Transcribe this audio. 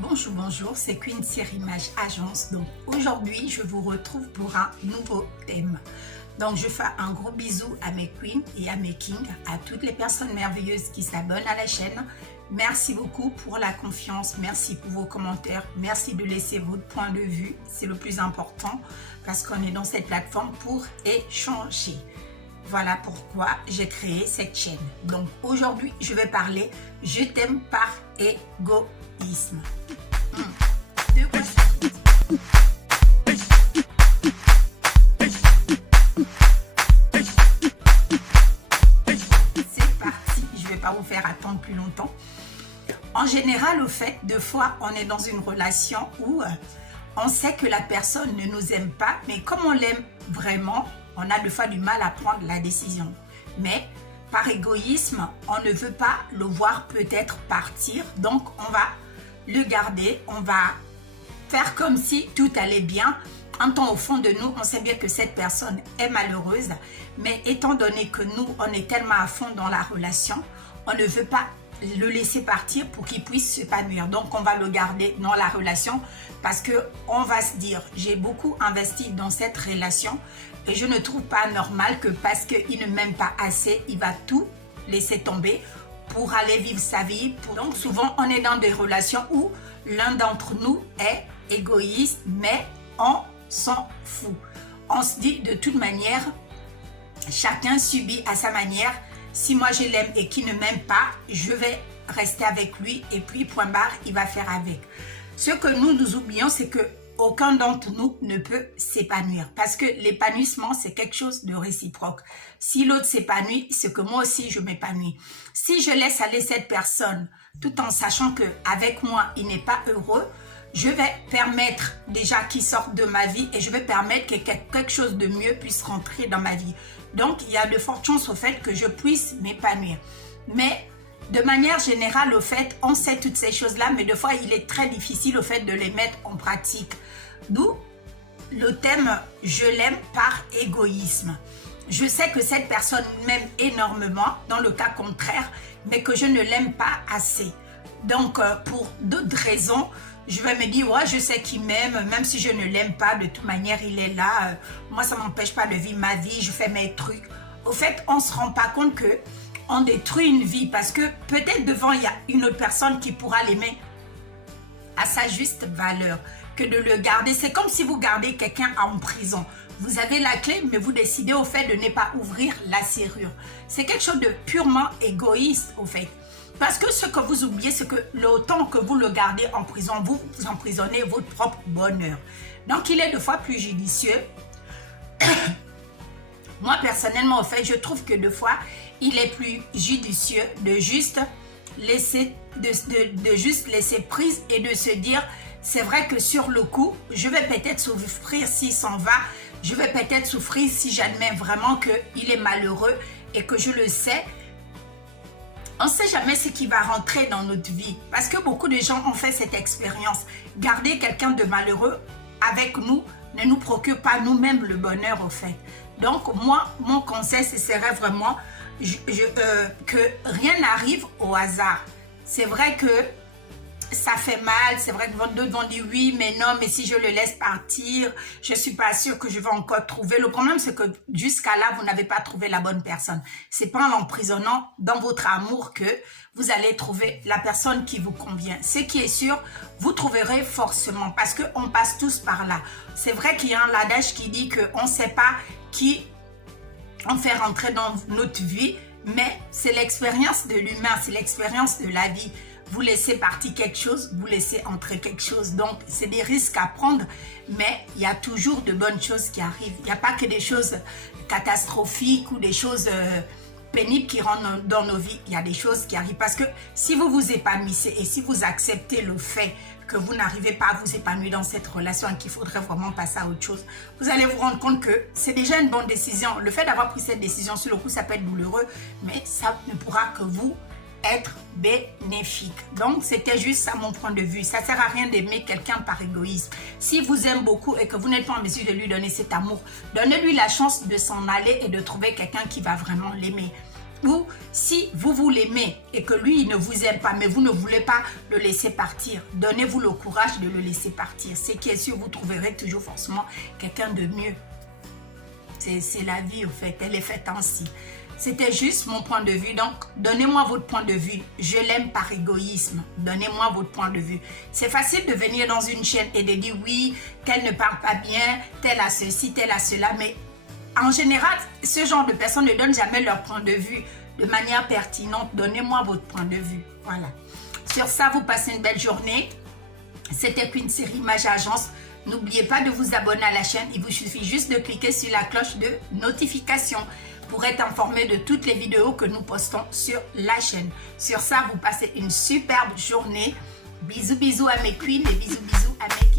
Bonjour, bonjour, c'est Queen Sérimage Agence. Donc aujourd'hui, je vous retrouve pour un nouveau thème. Donc je fais un gros bisou à mes queens et à mes kings, à toutes les personnes merveilleuses qui s'abonnent à la chaîne. Merci beaucoup pour la confiance, merci pour vos commentaires, merci de laisser votre point de vue, c'est le plus important parce qu'on est dans cette plateforme pour échanger. Voilà pourquoi j'ai créé cette chaîne. Donc aujourd'hui, je vais parler « Je t'aime par égoïsme ». De quoi c'est parti, je ne vais pas vous faire attendre plus longtemps. En général, au fait, deux fois, on est dans une relation où on sait que la personne ne nous aime pas, mais comme on l'aime vraiment, on a deux fois du mal à prendre la décision. Mais par égoïsme, on ne veut pas le voir peut-être partir, donc on va le garder, on va faire comme si tout allait bien. En tant au fond de nous, on sait bien que cette personne est malheureuse, mais étant donné que nous, on est tellement à fond dans la relation, on ne veut pas le laisser partir pour qu'il puisse s'épanouir. Donc, on va le garder dans la relation parce qu'on va se dire, j'ai beaucoup investi dans cette relation et je ne trouve pas normal que parce qu'il ne m'aime pas assez, il va tout laisser tomber pour aller vivre sa vie. Donc, souvent, on est dans des relations où l'un d'entre nous est égoïste, mais on s'en fout. On se dit de toute manière, chacun subit à sa manière. Si moi je l'aime et qu'il ne m'aime pas, je vais rester avec lui et puis point barre, il va faire avec. Ce que nous oublions, c'est que aucun d'entre nous ne peut s'épanouir parce que l'épanouissement, c'est quelque chose de réciproque. Si l'autre s'épanouit, c'est que moi aussi je m'épanouis. Si je laisse aller cette personne tout en sachant qu'avec moi, il n'est pas heureux, je vais permettre déjà qu'il sorte de ma vie et je vais permettre que quelque chose de mieux puisse rentrer dans ma vie. Donc, il y a de fortes chances au fait que je puisse m'épanouir. Mais de manière générale, au fait, on sait toutes ces choses-là, mais des fois, il est très difficile au fait de les mettre en pratique. D'où le thème « Je l'aime par égoïsme ». Je sais que cette personne m'aime énormément, dans le cas contraire, mais que je ne l'aime pas assez. Donc, pour d'autres raisons, je vais me dire, ouais, je sais qu'il m'aime, même si je ne l'aime pas, de toute manière, il est là. Moi, ça ne m'empêche pas de vivre ma vie, je fais mes trucs. Au fait, on ne se rend pas compte qu'on détruit une vie parce que peut-être devant, il y a une autre personne qui pourra l'aimer à sa juste valeur que de le garder. C'est comme si vous gardez quelqu'un en prison. Vous avez la clé, mais vous décidez au fait de ne pas ouvrir la serrure. C'est quelque chose de purement égoïste, au fait. Parce que ce que vous oubliez, c'est que le temps que vous le gardez en prison, vous emprisonnez votre propre bonheur. Donc, il est deux fois plus judicieux. Moi, personnellement, au fait, je trouve que deux fois, il est plus judicieux de juste laisser, de juste laisser prise et de se dire, c'est vrai que sur le coup, je vais peut-être souffrir s'il s'en va, je vais peut-être souffrir si j'admets vraiment qu'il est malheureux et que je le sais. On ne sait jamais ce qui va rentrer dans notre vie parce que beaucoup de gens ont fait cette expérience. Garder quelqu'un de malheureux avec nous ne nous procure pas nous-mêmes le bonheur au fait. Donc moi, mon conseil, ce serait vraiment que rien n'arrive au hasard. C'est vrai que ça fait mal, c'est vrai que d'autres vont dire oui, mais non, mais si je le laisse partir, je ne suis pas sûre que je vais encore trouver. Le problème, c'est que jusqu'à là, vous n'avez pas trouvé la bonne personne. C'est pas en l'emprisonnant dans votre amour que vous allez trouver la personne qui vous convient. Ce qui est sûr, vous trouverez forcément parce qu'on passe tous par là. C'est vrai qu'il y a un adage qui dit qu'on ne sait pas qui on fait rentrer dans notre vie, mais c'est l'expérience de l'humain, c'est l'expérience de la vie. Vous laissez partir quelque chose, vous laissez entrer quelque chose. Donc, c'est des risques à prendre, mais il y a toujours de bonnes choses qui arrivent. Il n'y a pas que des choses catastrophiques ou des choses pénibles qui rentrent dans nos vies. Il y a des choses qui arrivent parce que si vous vous épanouissez et si vous acceptez le fait que vous n'arrivez pas à vous épanouir dans cette relation et qu'il faudrait vraiment passer à autre chose, vous allez vous rendre compte que c'est déjà une bonne décision. Le fait d'avoir pris cette décision, sur le coup, ça peut être douloureux, mais ça ne pourra que vous être bénéfique. Donc, c'était juste ça mon point de vue. Ça ne sert à rien d'aimer quelqu'un par égoïsme. S'il vous aime beaucoup et que vous n'êtes pas en mesure de lui donner cet amour, donnez-lui la chance de s'en aller et de trouver quelqu'un qui va vraiment l'aimer. Ou si vous l'aimez et que lui, il ne vous aime pas, mais vous ne voulez pas le laisser partir, donnez-vous le courage de le laisser partir. C'est qui est sûr, vous trouverez toujours forcément quelqu'un de mieux. C'est la vie, au fait. Elle est faite ainsi. C'était juste mon point de vue. Donc, donnez-moi votre point de vue. Je l'aime par égoïsme. Donnez-moi votre point de vue. C'est facile de venir dans une chaîne et de dire oui, qu'elle ne parle pas bien, telle a ceci, telle a cela, mais en général, ce genre de personnes ne donnent jamais leur point de vue de manière pertinente. Donnez-moi votre point de vue. Voilà. Sur ça, vous passez une belle journée. C'était qu'une série Mage Agence. N'oubliez pas de vous abonner à la chaîne. Il vous suffit juste de cliquer sur la cloche de notification pour être informé de toutes les vidéos que nous postons sur la chaîne. Sur ça, vous passez une superbe journée. Bisous, bisous à mes queens et bisous, bisous à mes